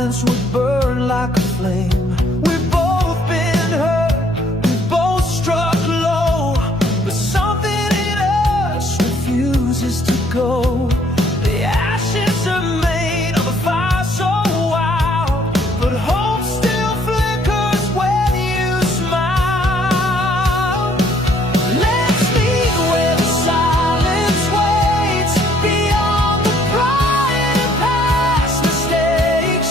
silence would burn like a flame. We've both been hurt, we've both struck low, but something in us refuses to go. The ashes are made of a fire so wild, but hope still flickers when you smile. Let's meet where the silence waits, beyond the pride and past mistakes.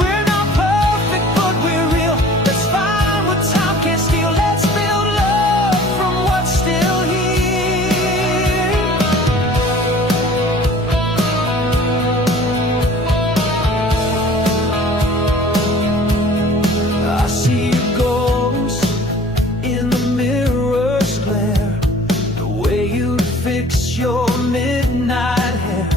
We're not perfect, but we're real. Let's find what time can't steal. Let's build love from what's still here. I see your ghost in the mirror's glare, the way you fix your midnight hair.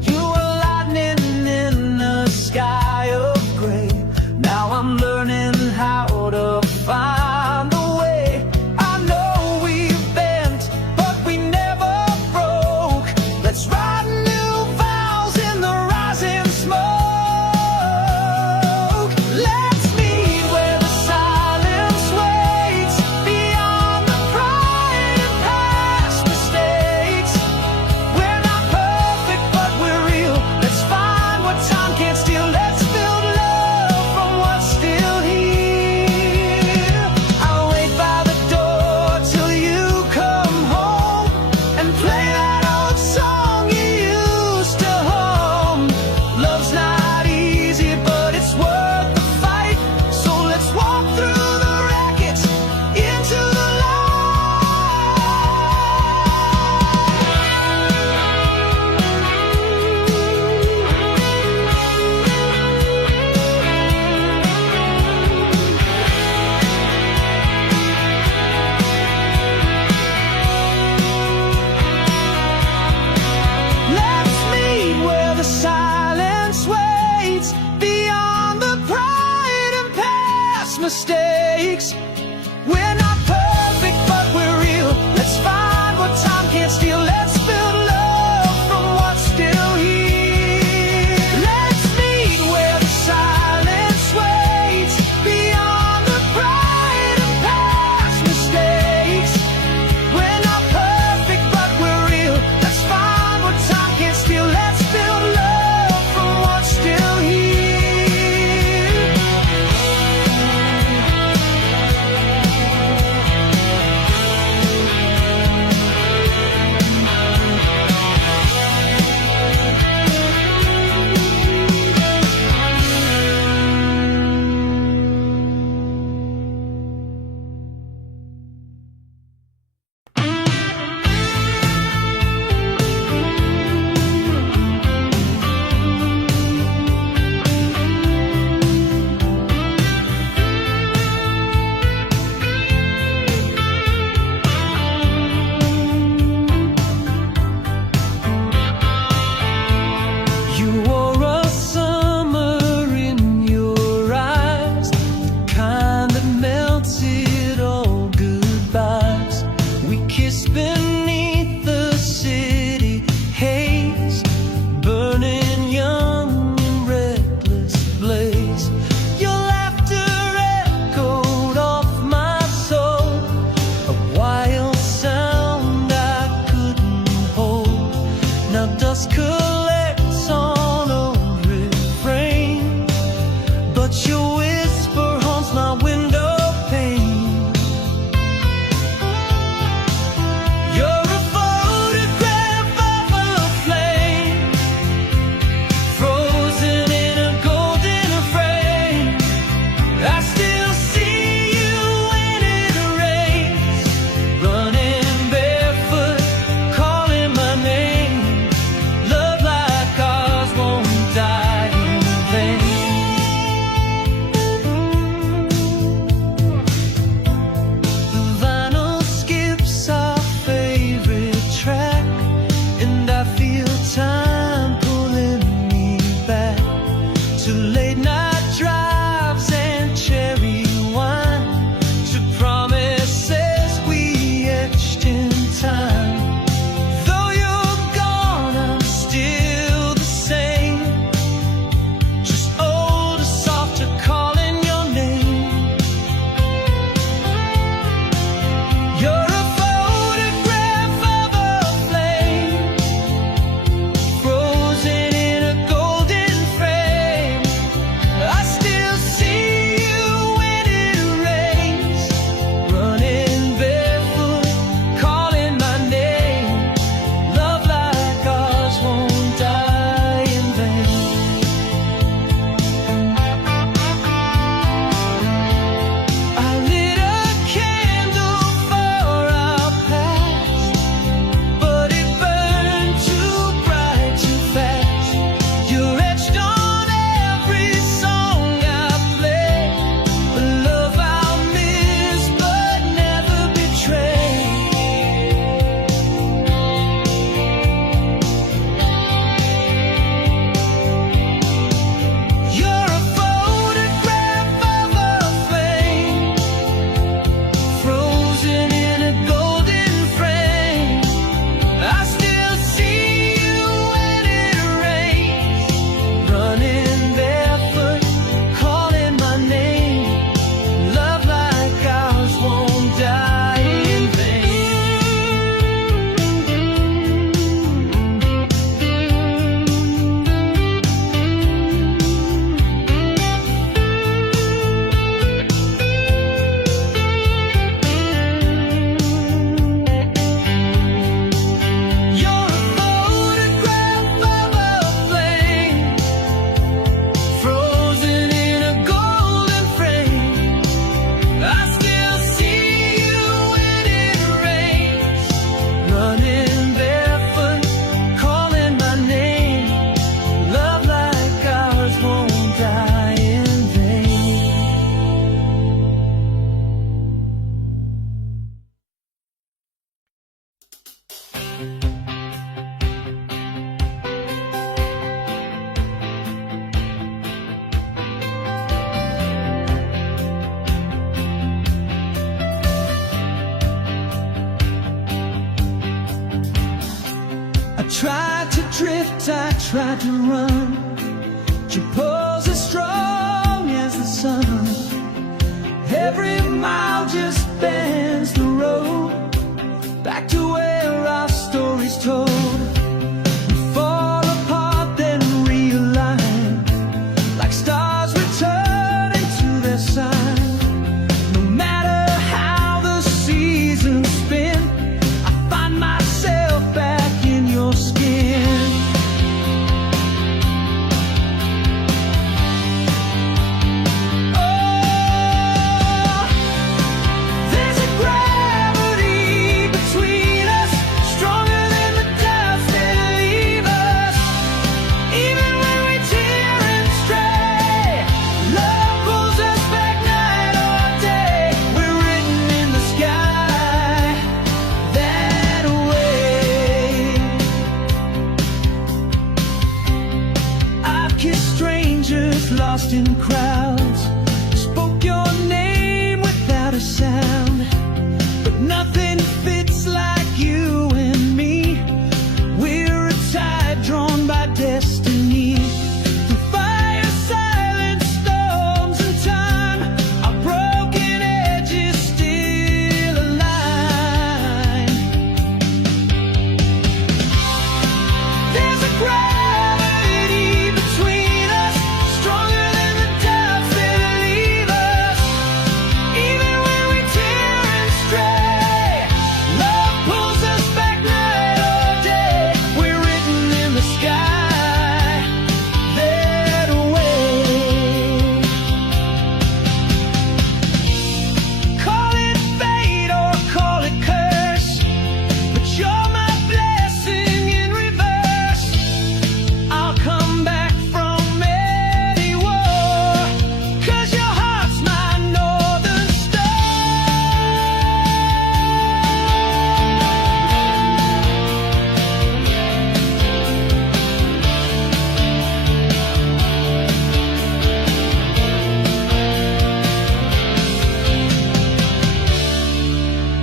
You were lightning in a sky of gray. Now I'm learning how to find a way. I know we've bent, but we never broke. Let's write new vows in the rising smoke. Let's meet where the silence waits, beyond the pride and past mistakes. We're not perfect, but we're real. Let's find what time can't steal. Let's build love from what's still here. I'll wait by the door till you come home and play that old song you used to hum. Love's not easy, but it's worth the fight. So let's walk through the wreckage into the Let's meet where the silence waits, beyond the pride and past mistakes. We're not perfect, but we're real. Let's find what time can't steal. Let's build love from what's still here. Let's meet where the silence waits, beyond the pride and past mistakes. We're not perfect, but we're real. Let's find what time can't steal. Let's build love from what's still here. You wore a summer in your eyes, the kind that melted all goodbyes. We kissed beneath the city haze, burning young and reckless blaze. Your laughter echoed off my soul, a wild sound I couldn't hold. Now dust collects on tried to run, but your pulse as strong as the sun. Every mile just bends the road back to where our story's told. We fall apart then realign, like stars returning to their sign. No matter how the seasons spin, I find myself back in your skin. Lost in crowds, spoke your name without a sound, but nothing fits like you and me. We're a tide drawn by destiny. Through fire, silence, storms, and time, our broken edges still align. There's a gravity between us, stronger than the doubts that leave us. Even when we tear and stray, love pulls us back night or day. We're written in the sky that way. Call it fate or call it curse, but you're my blessing in reverse. I'll come back from any war, 'cause your heart's my northern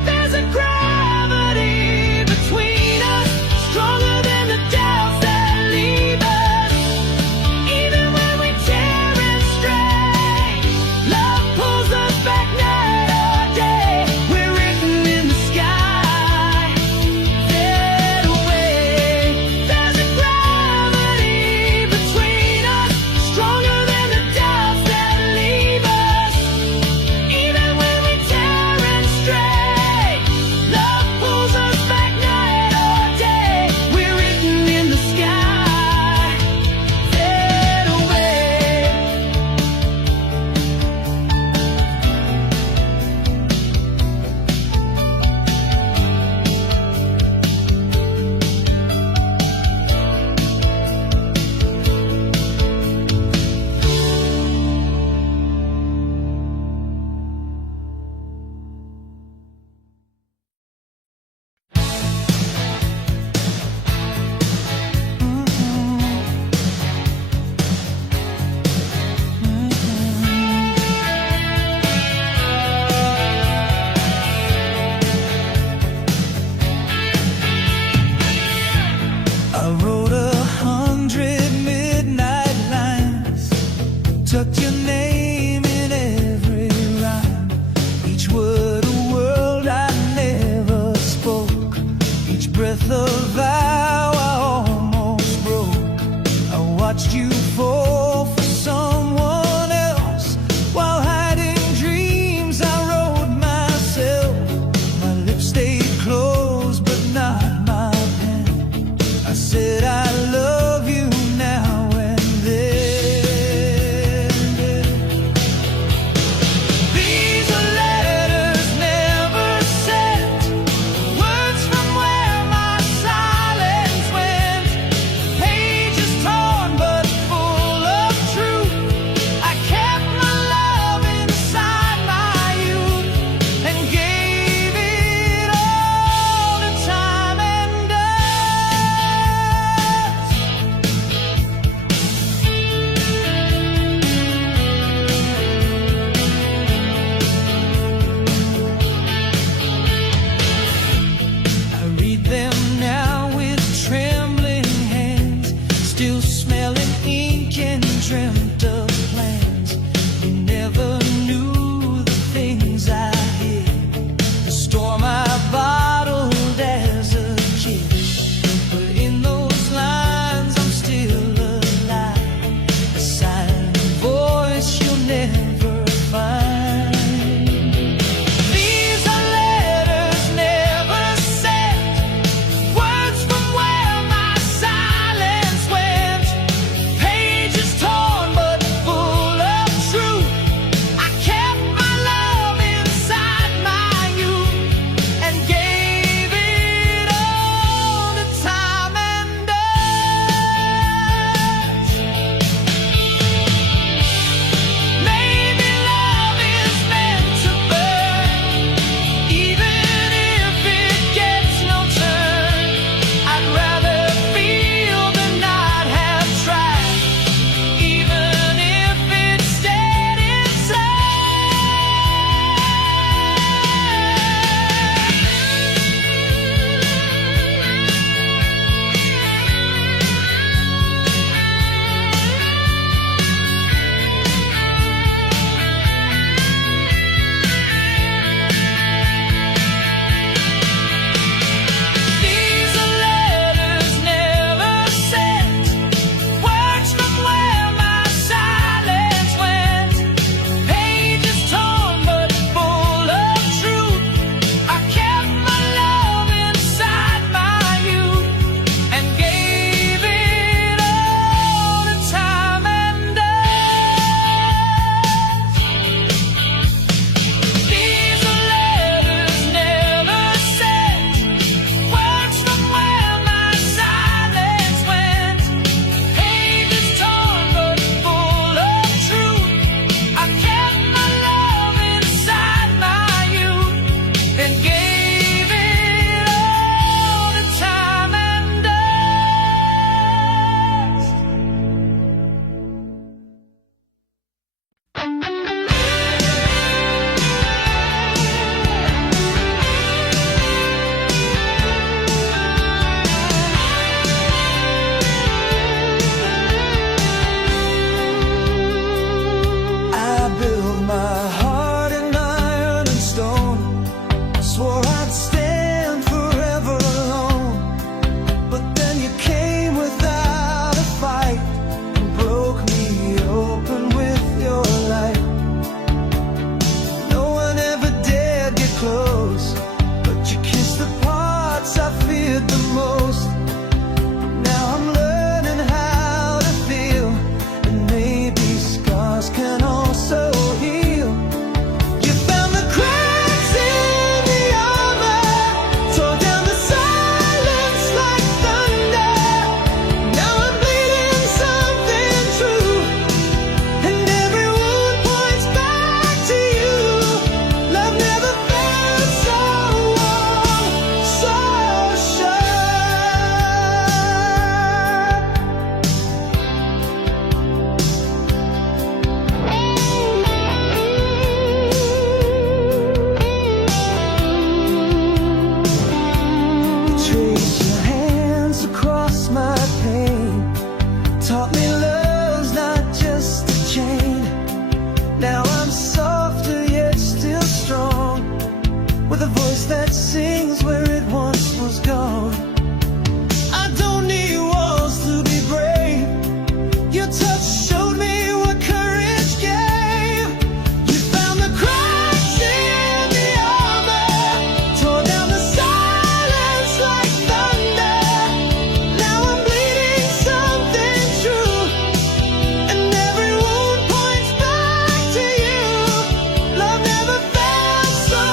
There's a gravity between us, stronger than the doubts that leave us. Even when we tear and stray, love pulls us back night or day. We're written in the sky that way. There's a gravity between us, stronger than the doubts that leave us. Even when we tear and stray, love pulls us back night or day. We're written in the sky that way. I wrote 100 midnight lines, tucked your name in every rhyme. Each word a world I never spoke, each breath a vow I almost broke. I watched you fall for someone else, while hiding dreams I wrote myself. My lips stayed closed but not my pen. I said I love you now and then. These are letters never sent, words from where my silence went. Pages torn but in ink and dreamt of plans. You never knew the things I hid, the storm I bottled as a kid. But in those lines I'm still alive, a silent voice you'll never find. These are letters never sent, words from where my silence went, pages torn but full of truth. I kept my love inside my youth and gave it all to time and dust. Maybe love is meant to burn, even if it gets no turn. I'd rather feel than not have tried, even if it's dead These are letters never sent, words from where my silence went, pages torn but full of truth. I kept my love inside my youth and gave it all to time and dust. These are letters never sent, words from where my silence went, pages torn but full of truth. I kept my love inside my youth and gave it all to time and I built my heart in iron and stone, swore I'd stand forever alone. But then you came without a fight and broke me open with your light. No one ever dared get close, but you kissed the parts I feared the most. Now I'm learning how to feel, and maybe scars can also heal. You found the cracks in the armor, tore down the silence like thunder. Now I'm bleeding something true, and every wound points back to you. Love never felt so warm, so sure. Trace your hands across my pain, taught me love's not just a chain. Now I'm softer yet still strong, with a voice that sings where it once was gone. I don't need walls to be brave, your touch showed me what courage gave. You found the cracks in the armor, tore down the silence like thunder. Now I'm bleeding something true, and every wound points back to you. Love never felt so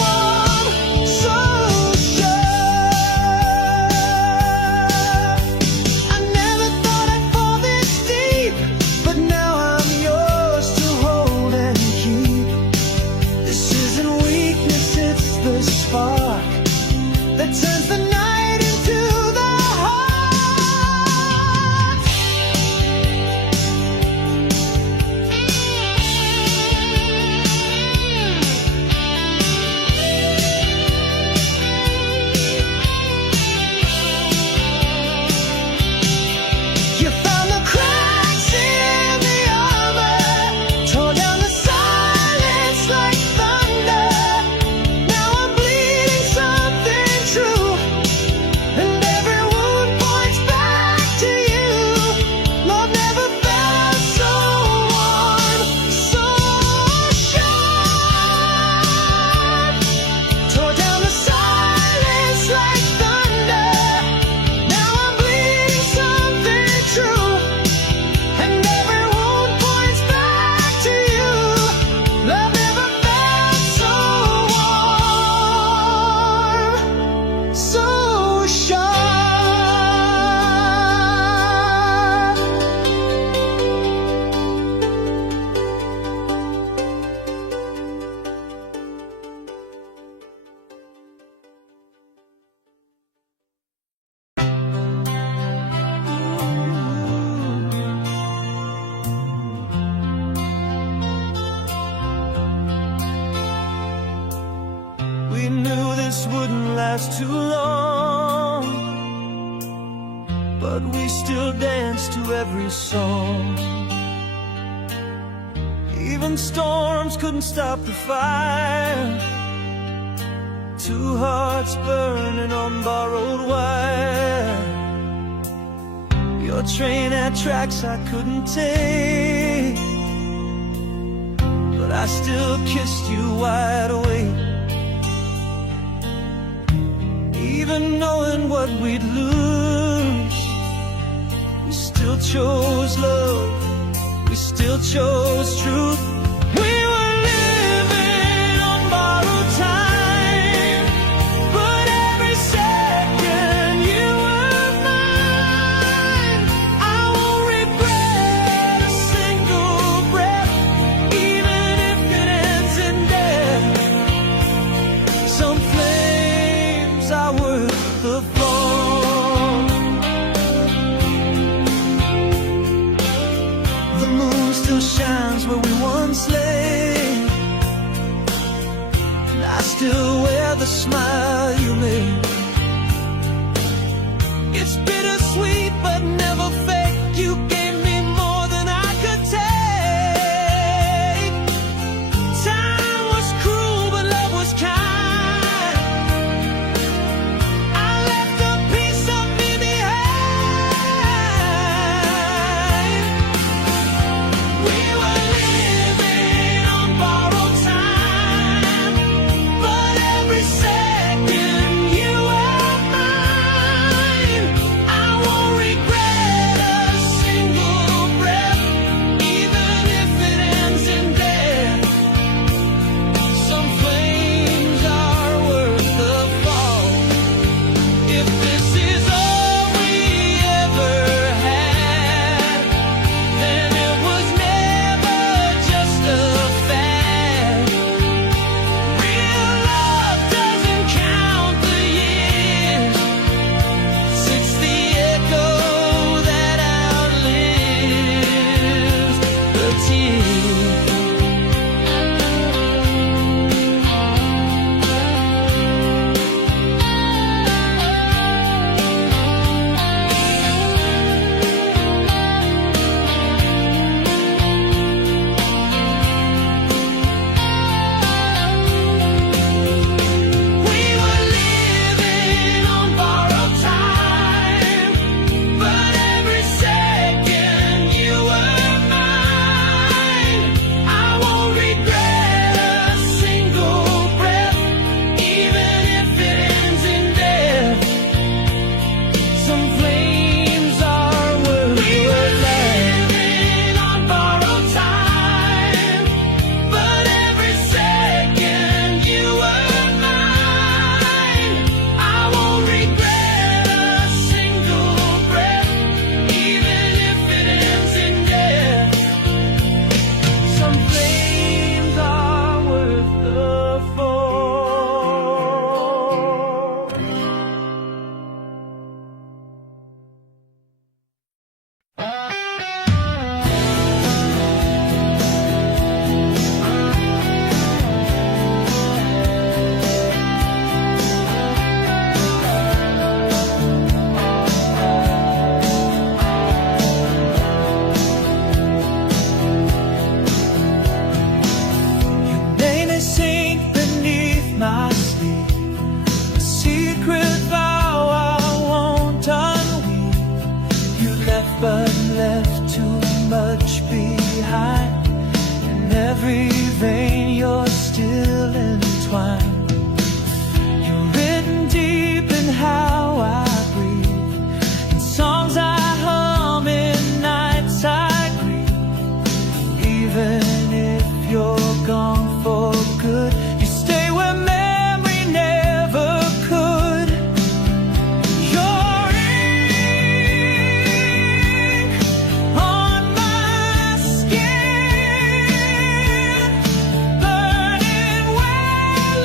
warm, so sure. last too long, but we still dance to every song. Even storms couldn't stop the fire, two hearts burning on borrowed wire. Your train had tracks I couldn't take, but I still kissed you wide awake. Even knowing what we'd lose, we still chose love, we still chose truth. We were living on borrowed time, but every second you were mine. I won't regret a single breath, even if it ends in death. Some flames are worth the fall. The moon still shines where we once lay, and I still wear the smile you made. It's bittersweet but never fake. You gave me more than I could take. Time was cruel but love was kind. I left a piece of me behind. We were living on borrowed time, but every second you were mine. I won't regret a single breath, even if it ends in death. Some flames are worth the fall. If this is all we ever had, then it was never just a fad. Real love doesn't count the years, it's the echo that outlives the tears. We were living on borrowed time, but every second you were mine. I won't regret a single breath, even if it ends in death. Some flames are worth the living on borrowed time, but every second you were mine. I won't regret a single breath, even if it ends in death. Some flames are worth the fall. Name is sink beneath my sleeve, a secret vow I won't unweave. You left but left too much behind. In every vein you're still entwined. You're written deep in how I breathe, in songs I hum, in nights I grieve. Even if you're gone for good, you stay where memory never could. Your ink on my skin, burning where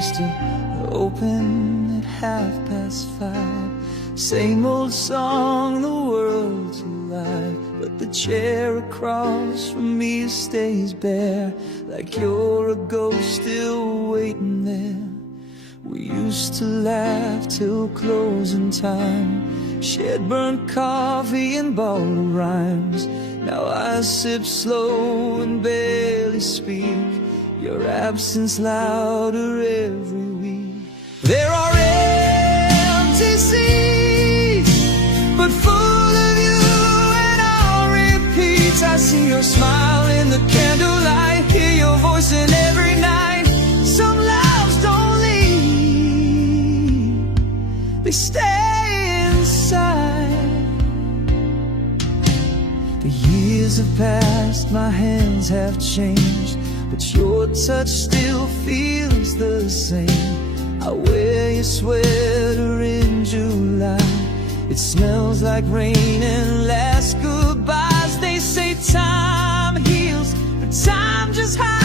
place to open at 5:30. Same old song, the world's alive, but the chair across from me stays bare, like you're a ghost still waiting there. We used to laugh till closing time, shared burnt coffee and bottled rhymes. Now I sip slow and barely speak, your absence louder every week. There are empty seats, but full of you, and I'll repeat. I see your smile in the candlelight, hear your voice in every night. Some loves don't leave, they stay inside. The years have passed, my hands have changed, but your touch still feels the same. I wear your sweater in July, it smells like rain and last goodbyes. They say time heals, but time just hides.